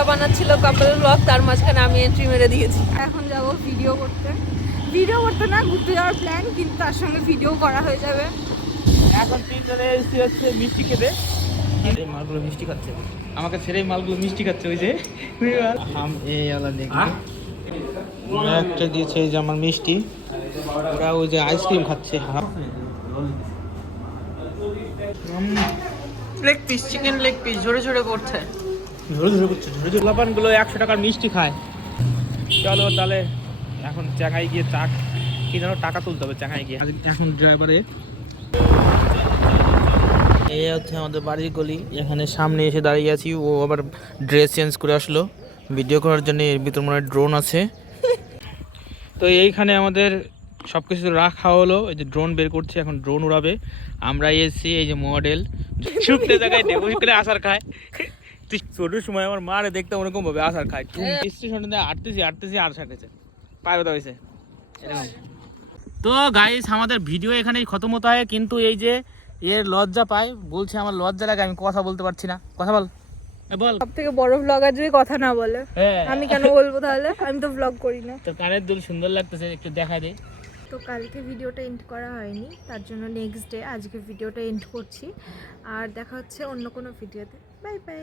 ওরা বানাচ্ছিল কাপল ব্লগ, তার মাঝখানে আমি এন্ট্রি মেরে দিয়েছি। এখন যাব ভিডিও করতে না, ঘুরতে যাওয়ার প্ল্যান, কিন্তু তার সঙ্গে ভিডিও করা হয়ে যাবে। এখন তিনজনে এসেছি হচ্ছে মিষ্টি খেতে। এই মালগুলো মিষ্টি খাচ্ছে, আমাকে ছেড়ে মালগুলো মিষ্টি খাচ্ছে। ওই যে হাম এই আলা দেখি একটা দিয়েছে এই যে আমার মিষ্টি, ওরা ওই যে আইসক্রিম খাচ্ছে। Leg piece, chicken leg piece ঝরে ঝরে পড়ছে। লাপানগুলো 100 টাকার মিষ্টি খায়। চলো তাহলে এখন চাঙাই গিয়ে কি যেন টাকা তুলতে হবে চাঙাই গিয়ে। এখন ড্রাইভারে এই হচ্ছে আমাদের বাড়ির গলি, এখানে সামনে এসে দাঁড়িয়ে আছি। ও আবার ড্রেস চেঞ্জ করে আসলো ভিডিও করার জন্য। এর ভিতর মনে হয় ড্রোন আছে। তো এইখানে আমাদের সব কিছু রাখা হলো, এই যে ড্রোন বের করছে, এখন ড্রোন উড়াবে। আমরা এসেছি এই যে মডেল শুকনো জায়গায় ডেবুস করে আসার খায়। ছোটোর সময় আমার মারে দেখতে ওরকম ভাবে আসার খায়। স্টেশনে আটতেছি আর সাথেছে পায়ে ব্যথা হয়েছে এরকম। তো গাইস আমাদের ভিডিও এখানেই খতম হতে হয়, কিন্তু এই যে এর লজ্জা পায়, বলছে আমার লজ্জা লাগে, আমি কথা বলতে পারছি না। কথা বল, বল। সব থেকে বড় ব্লগার যদি কথা না বলে, হ্যাঁ আমি কেন বলবো তাহলে? আমি তো ব্লগ করি না। তোর কানের দুল সুন্দর লাগতেছে, একটু দেখা দে। তো কালকে ভিডিওটা এন্ড করা হয়নি, তার জন্য নেক্সট ডে আজকে ভিডিওটা এন্ড করছি। আর দেখা হচ্ছে অন্য কোনো ভিডিওতে। Bye bye.